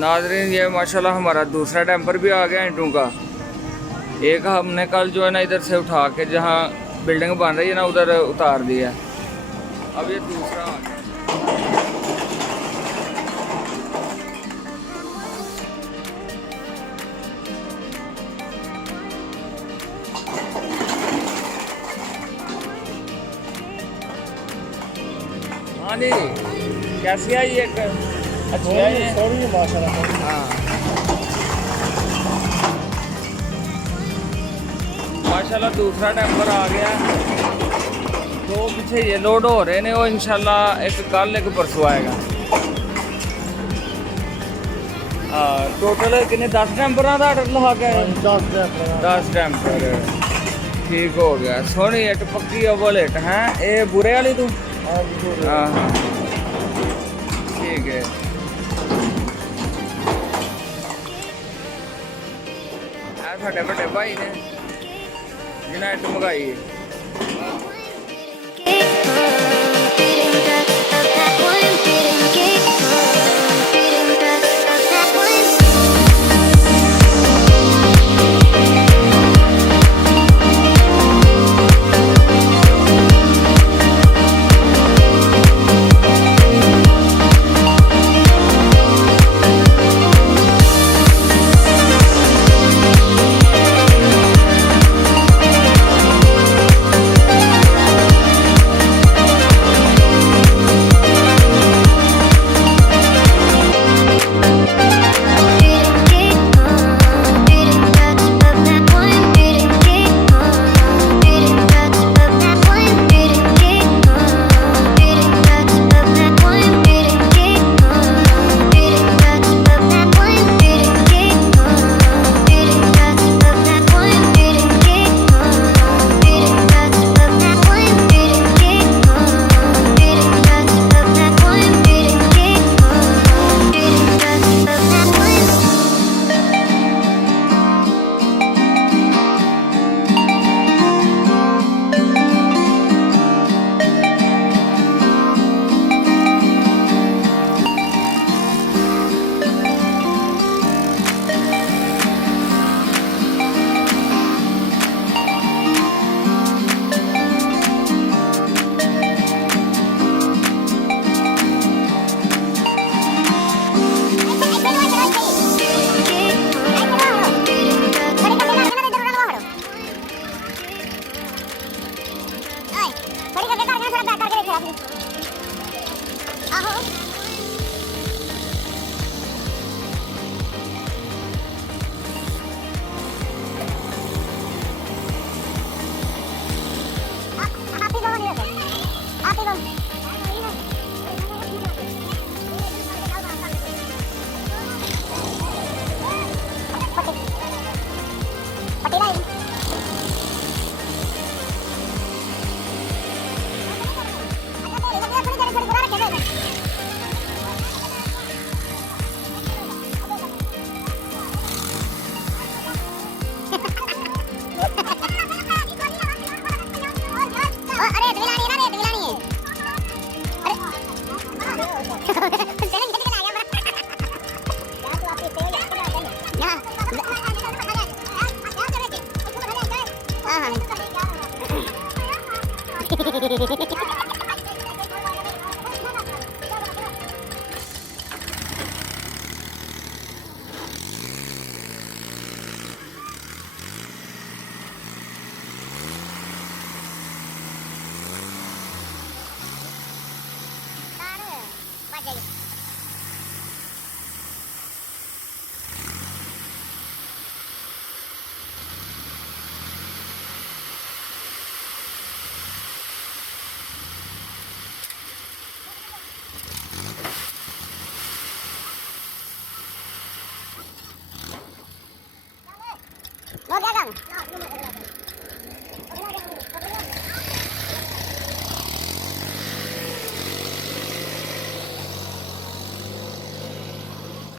नाजरीन ये माशाल्लाह हमारा दूसरा टेम्पर भी आ गया ईंटों का। एक हमने कल जो है ना इधर से उठा के जहाँ बिल्डिंग बन रही है ना उधर उतार दिया। अब ये दूसरा आ गया। हाँ जी, कैसी आई एक अच्छी है माशाल्लाह। हाँ माशाल्लाह दूसरा टेम्पर आ गया। दो पीछे ये लोड हो रहे ने, वो इंशाल्लाह एक कल एक परसों आएगा। टोटल कितने 10 टेम्पर का ऑर्डर लगा के 10 टेम्पर ठीक हो गया। सोनी इट पक्की ओवल इट है ये बुरे वाली तू। हाँ हाँ ठीक है। साढ़े बड़े भाई ने जिन्हें इट मंगाई है। Mau dagang?